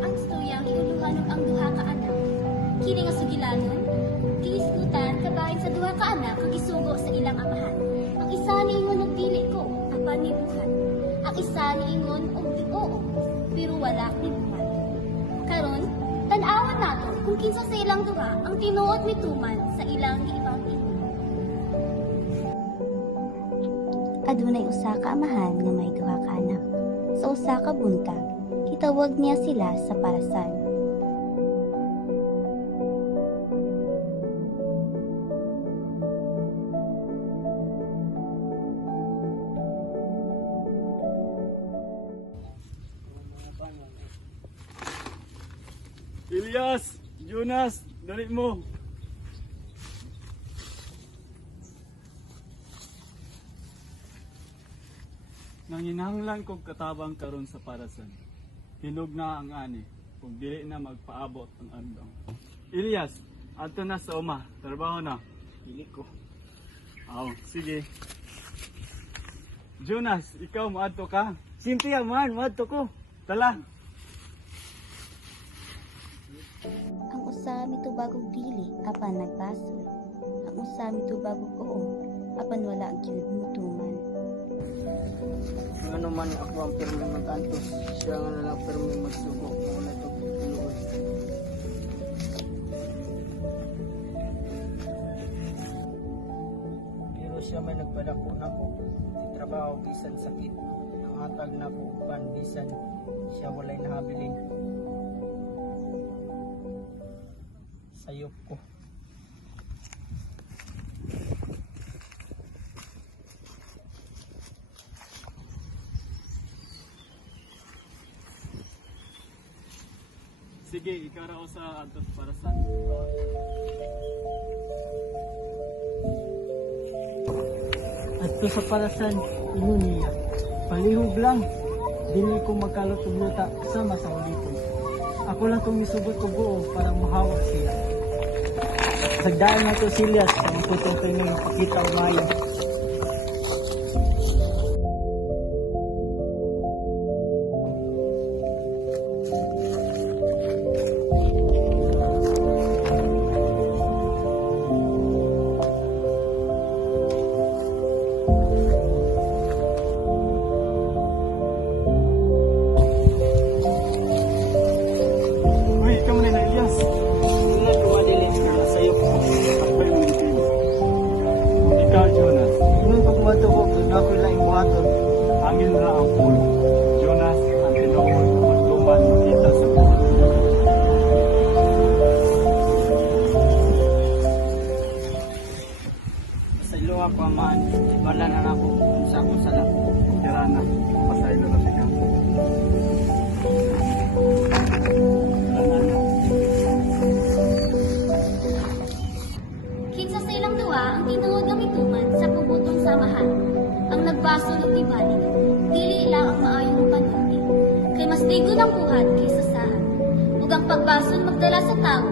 ang istoryang iuluhanok ang duha ka anak. Kini nga sugilanon, giisgutan kabahin sa duha ka anak kag isugo sa ilang amahan. Ang isa niingon og dili ko, apan nibuhat. Ang isa niingon og oo, pero wala nibuhat. Karon, tan-awan nato kung kinsa sa ilang duha ang tinuod mituman sa ilang giibang ingon. Adunay usa ka amahan nga may duha ka anak. Sa usa ka buntag, gitawag niya sila sa parasan. Ilyas! Jonas! Dali mo! Nanginahanglan kong katabang karon sa parasan. Hinog na ang ani, kung dili na magpaabot ang andong. Ilyas, ato na sa uma. Trabaho na. Dili ko. Aw, sige. Jonas, ikaw maadto ka? Simple man, maadto ko. Tala! Ang usa mitubag og dili apan nagbasol. Ang usa mitubag og oo apan wala gyud mutuman. Ano man ako ang pirmi mag-antos, siya nga na lang pirmi magsugo kung na ito pinuod. Pero siya may nagpadako na ko, trabaho bisan sakit, ang hatag na ko ban bisan siya walay nahabilin. Sayop ko. Sige, ikaw raw sa ato sa parasan. At to sa parasan, ingon niya. Palihog lang. Dili ko magkalot og luta sama sa ulitin. Ako lang itong isugot ko buo para mahawak sila. Sagdaan na to sila sa mga tutong kayo pakita o mayo. Uy, ikaw muna na, Ilyas. Hindi dumadilin na nasayop ko. Akbay mo dito. Ikaw, Jonas. Ingon ko kumato ko, kung ako lang imuhaton. Angin na ang pulo. Jonas, ang tinuod na magtuman makita sa pulo. Sa ilong ako amaan, ibalan na ako kung sa akong sala. Tira na. Pasaylo na siya. Kinsa sa ilang duha ang tinuod nga mituman sa pubutong samahan. Ang nagbasol og tibalik, dili lang ang maayong panulti. Kay mas digo ang buhat kaysa saan. Ug ang pagbasol magdala sa tao